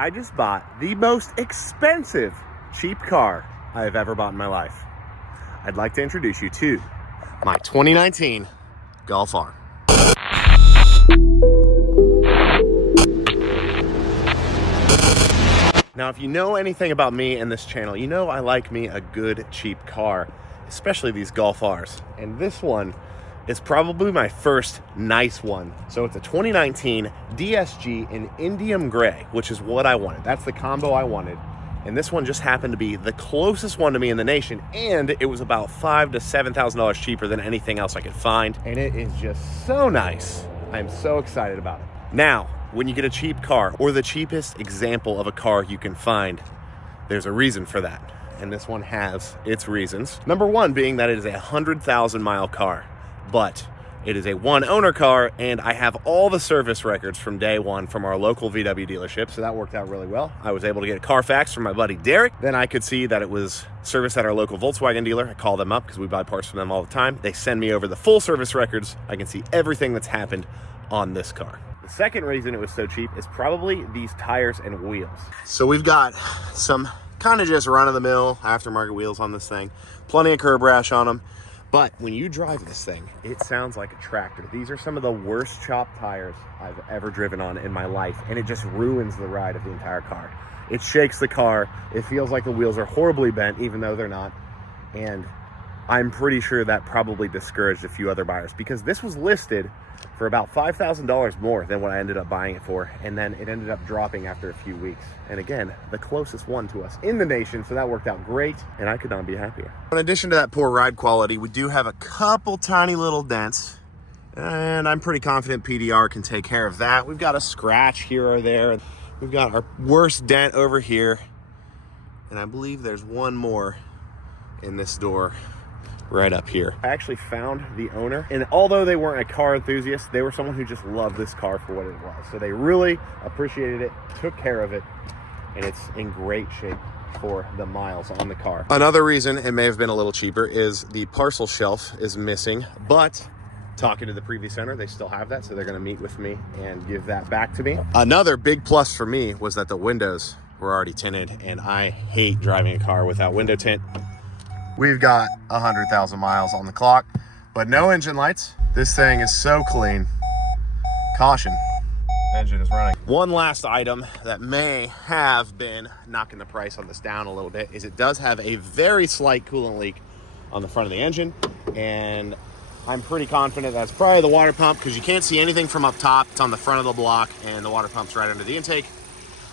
I just bought the most expensive cheap car I have ever bought in my life. I'd like to introduce you to my 2019 Golf R. Now, if you know anything about me and this channel, you know I like me a good cheap car, especially these Golf Rs. And this one is probably my first nice one. So it's a 2019 DSG in Indium Gray, which is what I wanted. That's the combo I wanted. And this one just happened to be the closest one to me in the nation. And it was about $5,000 to $7,000 cheaper than anything else I could find. And it is just so nice. I'm so excited about it. Now, when you get a cheap car, or the cheapest example of a car you can find, there's a reason for that. And this one has its reasons. Number one being that it is a 100,000 mile car, but it is a one owner car, and I have all the service records from day one from our local VW dealership, so that worked out really well. I was able to get a Carfax from my buddy Derek. Then I could see that it was serviced at our local Volkswagen dealer. I call them up because we buy parts from them all the time. They send me over the full service records. I can see everything that's happened on this car. The second reason it was so cheap is probably these tires and wheels. So we've got some kind of just run-of-the-mill aftermarket wheels on this thing. Plenty of curb rash on them. But when you drive this thing, it sounds like a tractor. These are some of the worst chopped tires I've ever driven on in my life, and it just ruins the ride of the entire car. It shakes the car. It feels like the wheels are horribly bent, even though they're not. And I'm pretty sure that probably discouraged a few other buyers, because this was listed for about $5,000 more than what I ended up buying it for, and then it ended up dropping after a few weeks. And again, the closest one to us in the nation, so that worked out great, and I could not be happier. In addition to that poor ride quality, we do have a couple tiny little dents, and I'm pretty confident PDR can take care of that. We've got a scratch here or there. We've got our worst dent over here, and I believe there's one more in this door right up here. I actually found the owner, and although they weren't a car enthusiast, they were someone who just loved this car for what it was. So they really appreciated it, took care of it, and it's in great shape for the miles on the car. Another reason it may have been a little cheaper is the parcel shelf is missing, but talking to the previous owner, they still have that, so they're gonna meet with me and give that back to me. Another big plus for me was that the windows were already tinted, and I hate driving a car without window tint. We've got 100,000 miles on the clock, but no engine lights. This thing is so clean. Caution, engine is running. One last item that may have been knocking the price on this down a little bit is it does have a very slight coolant leak on the front of the engine, and I'm pretty confident that's probably the water pump, because you can't see anything from up top. It's on the front of the block, and the water pump's right under the intake.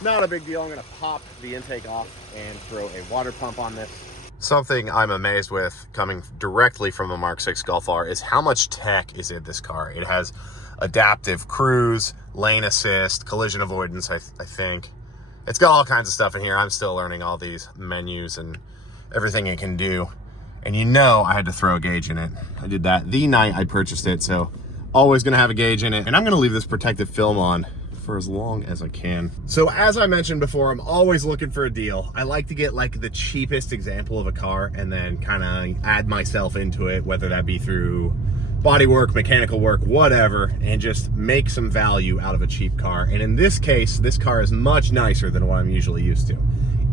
Not a big deal. I'm gonna pop the intake off and throw a water pump on this. Something I'm amazed with coming directly from a Mark 6 Golf R is how much tech is in this car. It has adaptive cruise, lane assist, collision avoidance, I think. It's got all kinds of stuff in here. I'm still learning all these menus and everything it can do. And you know I had to throw a gauge in it. I did that the night I purchased it, so always gonna have a gauge in it. And I'm gonna leave this protective film on for as long as I can. So as I mentioned before, I'm always looking for a deal. I like to get like the cheapest example of a car and then kind of add myself into it, whether that be through body work, mechanical work, whatever, and just make some value out of a cheap car. And in this case, this car is much nicer than what I'm usually used to.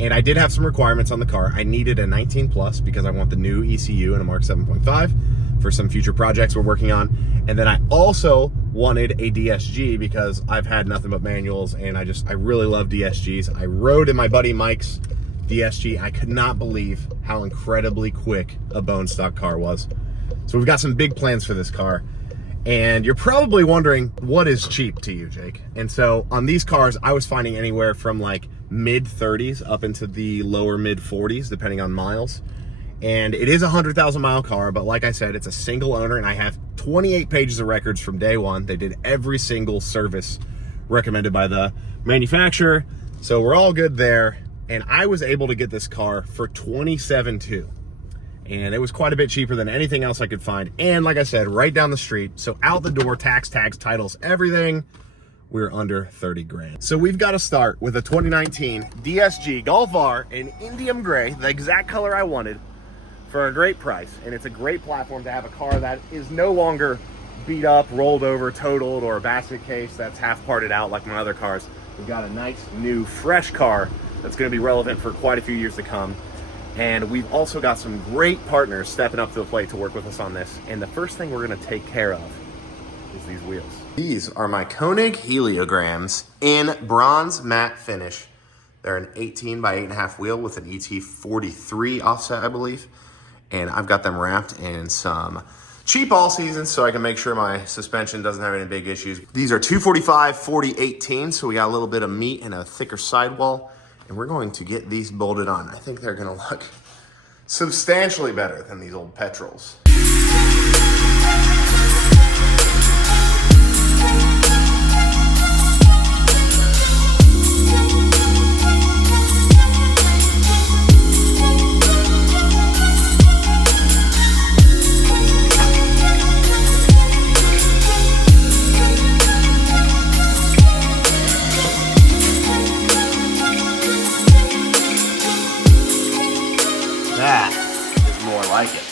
And I did have some requirements on the car. I needed a 19 plus because I want the new ECU and a Mark 7.5 for some future projects we're working on. And then I also wanted a DSG because I've had nothing but manuals, and I really love DSGs. I rode in my buddy Mike's DSG. I could not believe how incredibly quick a bone stock car was. So we've got some big plans for this car. And you're probably wondering, what is cheap to you, Jake? And so on these cars, I was finding anywhere from like mid 30s up into the lower mid 40s, depending on miles. And it is a 100,000 mile car, but like I said, it's a single owner, and I have 28 pages of records from day one. They did every single service recommended by the manufacturer. So we're all good there. And I was able to get this car for $27,200. And it was quite a bit cheaper than anything else I could find. And like I said, right down the street. So out the door, tax, tags, titles, everything, we're under 30 grand. So we've got to start with a 2019 DSG Golf R in Indium Gray, the exact color I wanted, for a great price. And it's a great platform to have a car that is no longer beat up, rolled over, totaled, or a basket case that's half parted out like my other cars. We've got a nice, new, fresh car that's going to be relevant for quite a few years to come. And we've also got some great partners stepping up to the plate to work with us on this. And the first thing we're going to take care of is these wheels. These are my Koenig Heliograms in bronze matte finish. They're an 18 by 8.5 wheel with an ET43 offset, I believe. And I've got them wrapped in some cheap all seasons so I can make sure my suspension doesn't have any big issues. These are 245 40/18, so we got a little bit of meat and a thicker sidewall. And we're going to get these bolted on. I think they're gonna look substantially better than these old petrols. That is more like it.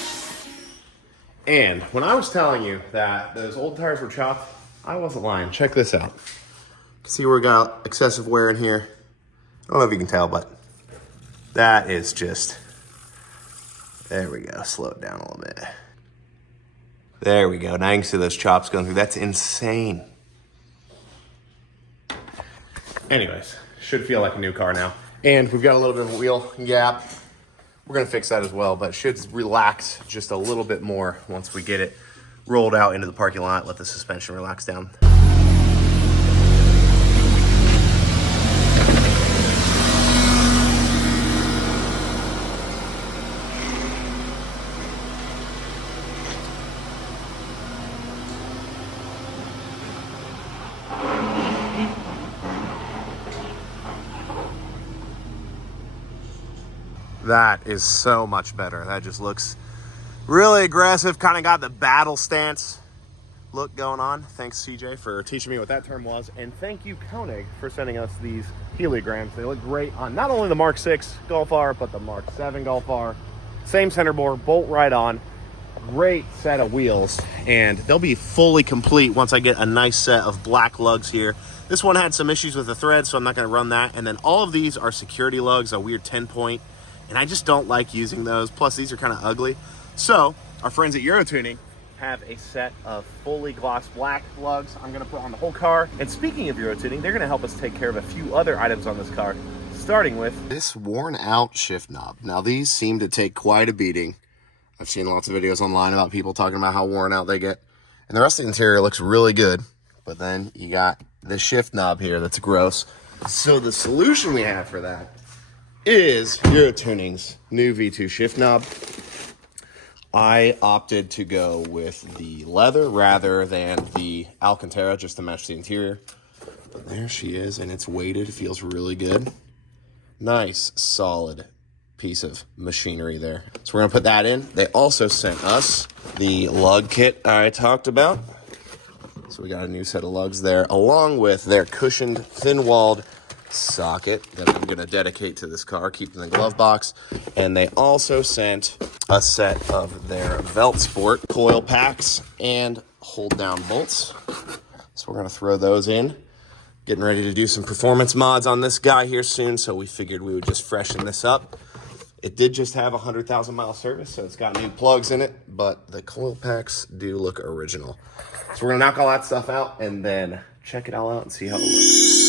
And when I was telling you that those old tires were chopped, I wasn't lying. Check this out. See where we got excessive wear in here? I don't know if you can tell, but that is just, there we go. Slow it down a little bit. There we go. Now you can see those chops going through. That's insane. Anyways, should feel like a new car now. And we've got a little bit of a wheel gap. We're gonna fix that as well, but it should relax just a little bit more once we get it rolled out into the parking lot, let the suspension relax down. That is so much better. That just looks really aggressive. Kind of got the battle stance look going on. Thanks, CJ, for teaching me what that term was. And thank you, Koenig, for sending us these Heliograms. They look great on not only the Mark 6 Golf R, but the Mark 7 Golf R. Same center bore, bolt right on. Great set of wheels. And they'll be fully complete once I get a nice set of black lugs here. This one had some issues with the thread, so I'm not going to run that. And then all of these are security lugs, a weird 10-point. And I just don't like using those. Plus, these are kind of ugly. So, our friends at Eurotuning have a set of fully glossed black lugs I'm going to put on the whole car. And speaking of Eurotuning, they're going to help us take care of a few other items on this car, starting with this worn out shift knob. Now, these seem to take quite a beating. I've seen lots of videos online about people talking about how worn out they get. And the rest of the interior looks really good. But then you got the shift knob here that's gross. So the solution we have for that is Eurotuning's new V2 shift knob. I opted to go with the leather rather than the Alcantara just to match the interior. But there she is, and it's weighted. It feels really good. Nice, solid piece of machinery there. So we're gonna put that in. They also sent us the lug kit I talked about. So we got a new set of lugs there, along with their cushioned, thin-walled socket that I'm going to dedicate to this car, keep in the glove box. And they also sent a set of their Velt Sport coil packs and hold down bolts. So we're going to throw those in. Getting ready to do some performance mods on this guy here soon, so we figured we would just freshen this up. It did just have a 100,000 mile service, so it's got new plugs in it, but the coil packs do look original. So we're gonna knock all that stuff out and then check it all out and see how it looks.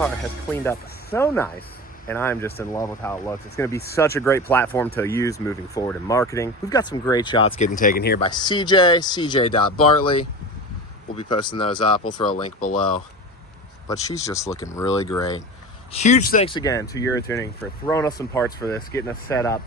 car has cleaned up so nice, and I'm just in love with how it looks. It's going to be such a great platform to use moving forward in marketing. We've got some great shots getting taken here by cj.bartley. We'll be posting those up. We'll throw a link below. But she's just looking really great. Huge thanks again to Eurotuning for throwing us some parts for this, getting us set up,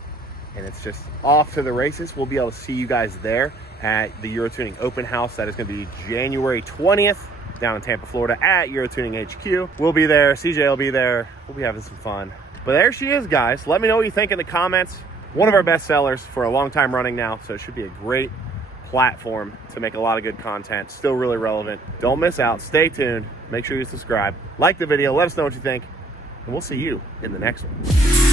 and it's just off to the races. We'll be able to see you guys there at the Eurotuning open house. That is going to be January 20th down in Tampa, Florida at Eurotuning HQ. We'll be there. CJ will be there. We'll be having some fun. But there she is, guys. Let me know what you think in the comments. One of our best sellers for a long time running now, so it should be a great platform to make a lot of good content. Still really relevant. Don't miss out. Stay tuned. Make sure you subscribe. Like the video. Let us know what you think. And we'll see you in the next one.